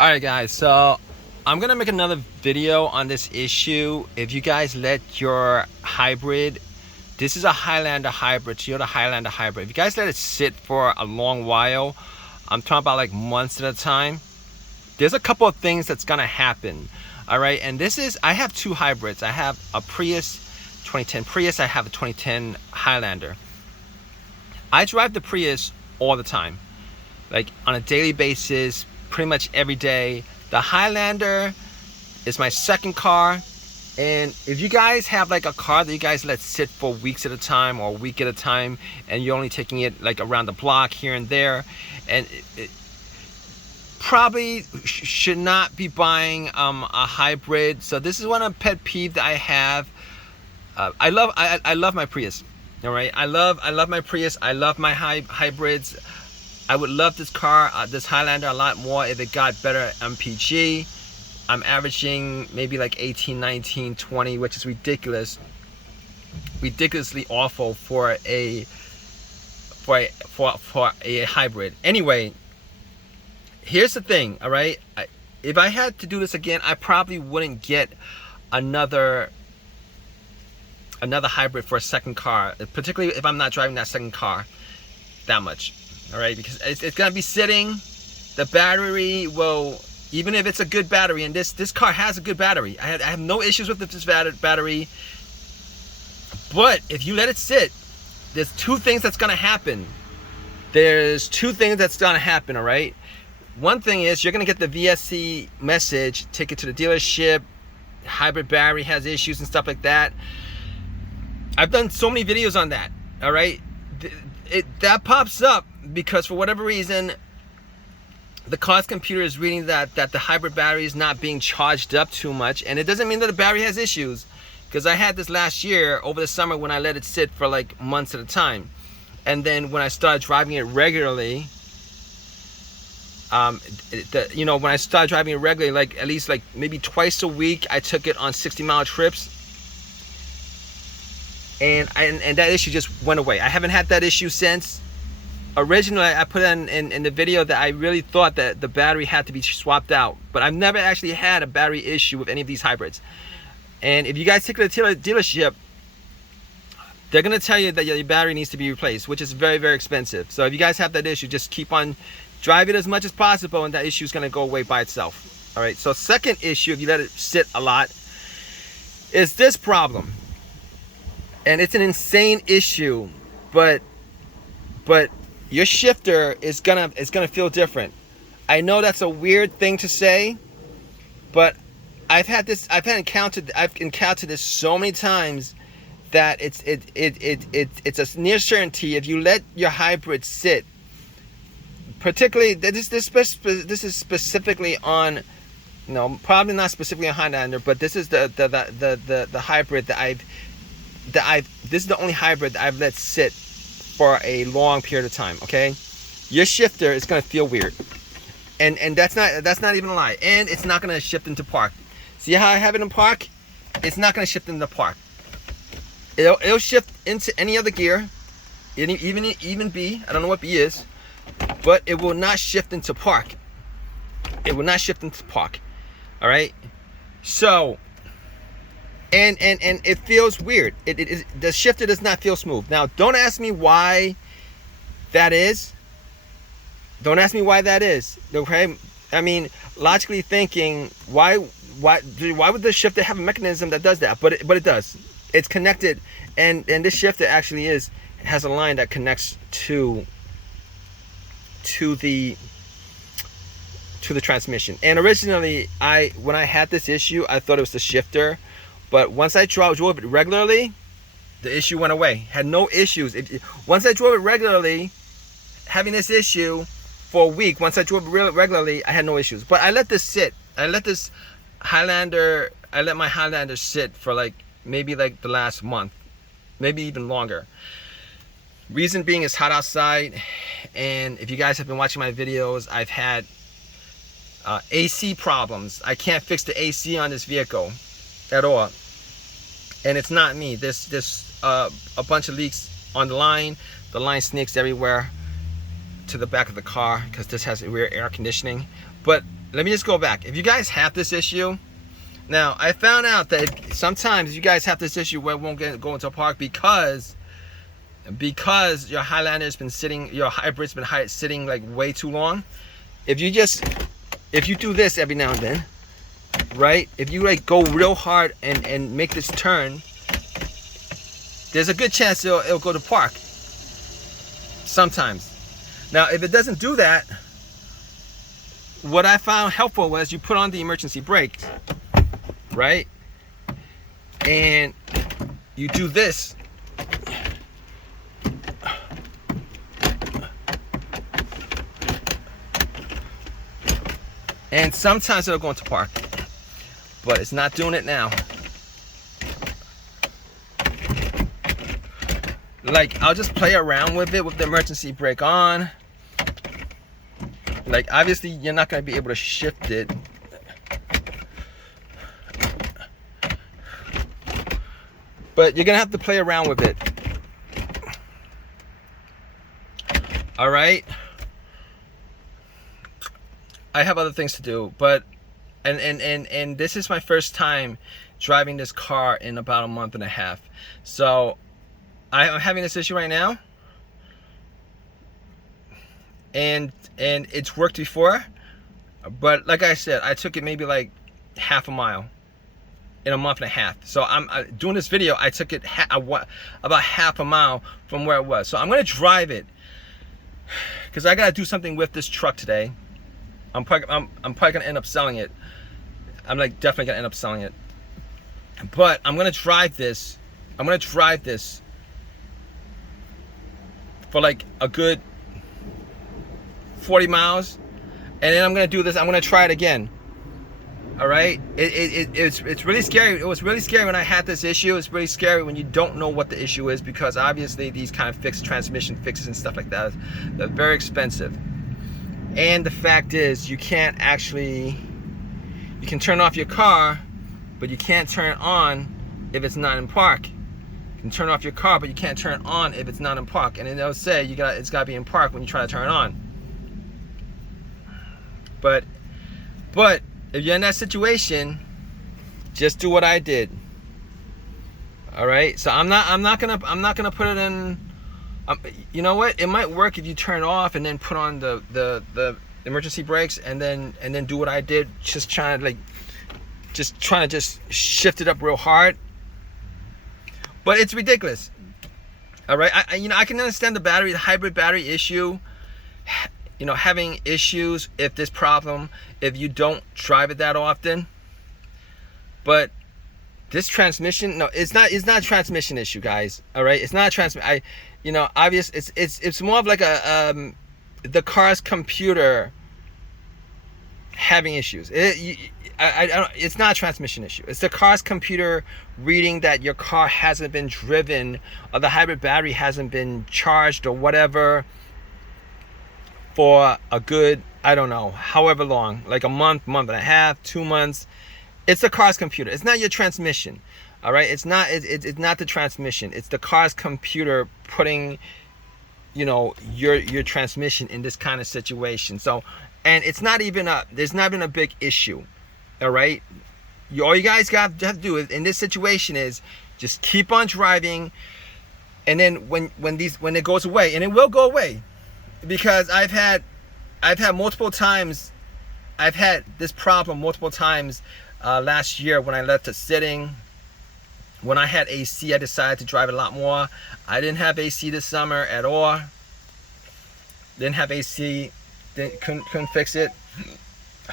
Alright guys, so I'm gonna make another video on this issue. If you guys let your hybrid, this is a Highlander hybrid, Toyota Highlander hybrid. If you guys let it sit for a long while, I'm talking about like months at a time, there's a couple of things that's gonna happen. Alright, and this is, I have two hybrids. I have a Prius, 2010 Prius, I have a 2010 Highlander. I drive the Prius all the time, like on a daily basis, pretty much every day. The Highlander is my second car, and if you guys have like a car that you guys let sit for weeks at a time or a week at a time, and you're only taking it like around the block here and there, and it probably should not be buying a hybrid. So this is one of the pet peeves that I have. I love my Prius. All right, I love my Prius. I love my hybrids. I would love this car, this Highlander, a lot more if it got better MPG. I'm averaging maybe like 18, 19, 20, which is ridiculously awful for a hybrid. Anyway, here's the thing, all right? If I had to do this again, I probably wouldn't get another hybrid for a second car, particularly if I'm not driving that second car that much. All right, because it's gonna be sitting. The battery will, even if it's a good battery, and this car has a good battery. I have no issues with this battery. But if you let it sit, there's two things that's gonna happen. All right. One thing is you're gonna get the VSC message, take it to the dealership. Hybrid battery has issues and stuff like that. I've done so many videos on that. All right, that pops up because for whatever reason the car's computer is reading that the hybrid battery is not being charged up too much, and it doesn't mean that the battery has issues, because I had this last year over the summer when I let it sit for like months at a time, and then when I started driving it regularly, when I started driving it regularly, like at least like maybe twice a week, I took it on 60-mile trips, and that issue just went away. I haven't had that issue since. Originally, I put in the video that I really thought that the battery had to be swapped out, but I've never actually had a battery issue with any of these hybrids. And if you guys take it to the dealership, they're gonna tell you that your battery needs to be replaced, which is very, very expensive. So if you guys have that issue, just keep on driving it as much as possible, and that issue is gonna go away by itself. All right. So second issue, if you let it sit a lot, is this problem. And it's an insane issue, but your shifter is gonna feel different. I know that's a weird thing to say, but I've encountered this so many times that it's a near certainty. If you let your hybrid sit, particularly this is specifically on, probably not specifically on Highlander, but this is the hybrid this is the only hybrid that I've let sit for a long period of time. Okay, your shifter is gonna feel weird, and that's not even a lie, and it's not gonna shift into park. See how I have it in park? It's not gonna shift into park. It'll shift into any other gear, even B. I don't know what B is, but it will not shift into park. It will not shift into park. All right, so. And it feels weird. The shifter does not feel smooth. Now, don't ask me why that is. Okay? I mean, logically thinking, why would the shifter have a mechanism that does that? But it does. It's connected, and this shifter actually has a line that connects to the transmission. And originally, when I had this issue, I thought it was the shifter. But once I drove it regularly, the issue went away. Had no issues. Once I drove it regularly, having this issue for a week, once I drove it regularly, I had no issues. But I let this sit. I let my Highlander sit for like maybe like the last month, maybe even longer. Reason being, it's hot outside, and if you guys have been watching my videos, I've had AC problems. I can't fix the AC on this vehicle at all, and it's not me. There's a bunch of leaks on the line. The line snakes everywhere to the back of the car because this has rear air conditioning. But let me just go back. If you guys have this issue, now I found out that sometimes you guys have this issue where it won't go into park because your Highlander's been sitting, your hybrid's been sitting like way too long. If you do this every now and then, right? If you like go real hard and make this turn, there's a good chance it'll go to park. Sometimes. Now, if it doesn't do that, what I found helpful was you put on the emergency brakes, right? And you do this. And sometimes it'll go into park, but it's not doing it now. Like, I'll just play around with it with the emergency brake on. Like, obviously you're not going to be able to shift it. But you're going to have to play around with it. All right? I have other things to do, but and this is my first time driving this car in about a month and a half. So I'm having this issue right now, and it's worked before, but like I said, I took it maybe like half a mile in a month and a half. So I'm doing this video. I took it about half a mile from where it was. So I'm gonna drive it because I gotta do something with this truck today. I'm probably gonna end up selling it. I'm like definitely gonna end up selling it. But I'm gonna drive this. I'm gonna drive this for like a good 40 miles, and then I'm gonna do this. I'm gonna try it again. All right. It's really scary. It was really scary when I had this issue. It's really scary when you don't know what the issue is, because obviously these kind of transmission fixes and stuff like that, they're very expensive. And the fact is, you can turn off your car, but you can't turn it on if it's not in park. You can turn off your car, but you can't turn it on if it's not in park. And it'll say it's got to be in park when you try to turn it on. But if you're in that situation, just do what I did. All right. So I'm not gonna put it in. You know what? It might work if you turn it off and then put on the emergency brakes and then do what I did, just trying to shift it up real hard. But it's ridiculous. All right, I can understand the hybrid battery issue. Having issues if you don't drive it that often. But this transmission, no, it's not a transmission issue, guys. All right, it's not a transmission. Obvious. It's more of like the car's computer having issues. It's not a transmission issue. It's the car's computer reading that your car hasn't been driven, or the hybrid battery hasn't been charged or whatever for a good, I don't know, however long, like a month and a half, 2 months. It's the car's computer. It's not your transmission. All right, it's not the transmission. It's the car's computer putting, your transmission in this kind of situation. So, and there's not even a big issue. All right, all you guys have to do in this situation is just keep on driving, and then when it goes away, and it will go away, because I've had multiple times. I've had this problem multiple times last year when I left it sitting. When I had AC, I decided to drive it a lot more. I didn't have AC this summer at all. Didn't have AC, couldn't fix it.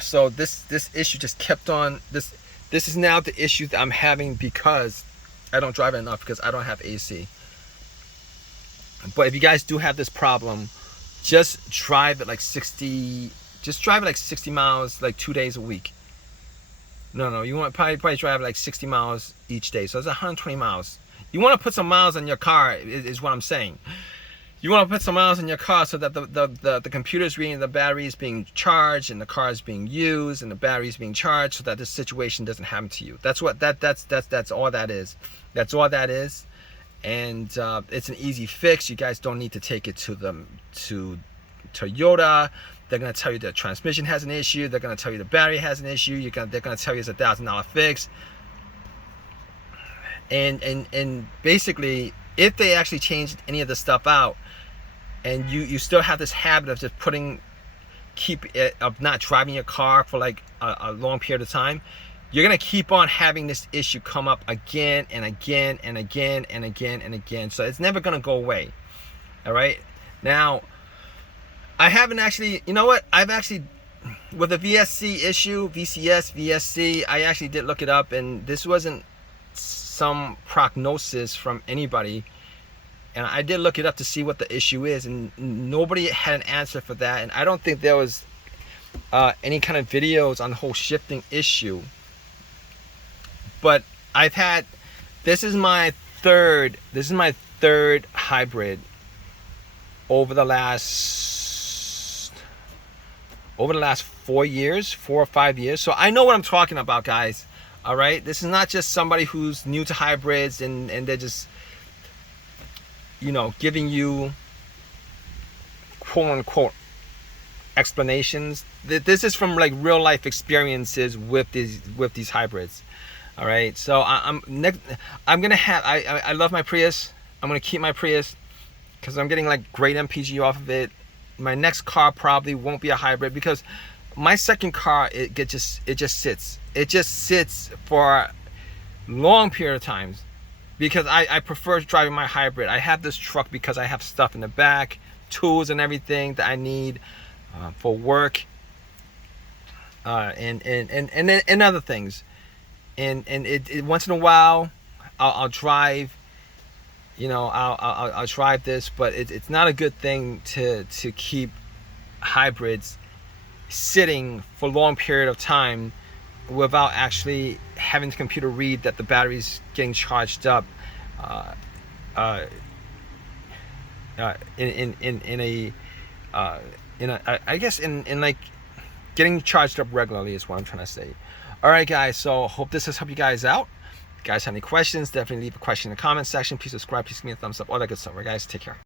So this issue just kept on. This is now the issue that I'm having because I don't drive it enough, because I don't have AC. But if you guys do have this problem, just drive it like 60. Just drive it like 60 miles, like 2 days a week. No, you want probably drive like 60 miles each day. So it's 120 miles. You want to put some miles on your car, is what I'm saying. You want to put some miles in your car so that the computer's reading the battery is being charged, and the car is being used, and the battery is being charged, so that this situation doesn't happen to you. That's all that is. That's all that is. And it's an easy fix. You guys don't need to take it to Toyota. They're gonna tell you the transmission has an issue. They're gonna tell you the battery has an issue. They're gonna tell you it's $1,000 fix. And basically, if they actually changed any of the stuff out, and you still have this habit of just of not driving your car for like a long period of time, you're gonna keep on having this issue come up again and again and again and again and again. So it's never gonna go away. All right. Now, I haven't actually, you know what? I've actually, with the VSC issue, VSC, I actually did look it up, and this wasn't some prognosis from anybody. And I did look it up to see what the issue is, and nobody had an answer for that. And I don't think there was any kind of videos on the whole shifting issue. But this is my third hybrid over the last 4 or 5 years. So I know what I'm talking about, guys. All right, this is not just somebody who's new to hybrids and they're just, you know, giving you quote unquote explanations. This is from like real life experiences with these hybrids. All right, so I love my Prius. I'm gonna keep my Prius because I'm getting like great MPG off of it. My next car probably won't be a hybrid, because my second car, it just sits. It just sits for a long period of times, because I prefer driving my hybrid. I have this truck because I have stuff in the back, tools and everything that I need for work, and other things. And it once in a while, I'll drive. You know, I'll drive this, but it's not a good thing to keep hybrids sitting for a long period of time without actually having the computer read that the battery's getting charged up I guess in like getting charged up regularly is what I'm trying to say. All right, guys, so hope this has helped you guys out. If you guys have any questions, definitely leave a question in the comment section. Please subscribe, please give me a thumbs up, all that good stuff. All right, guys, take care.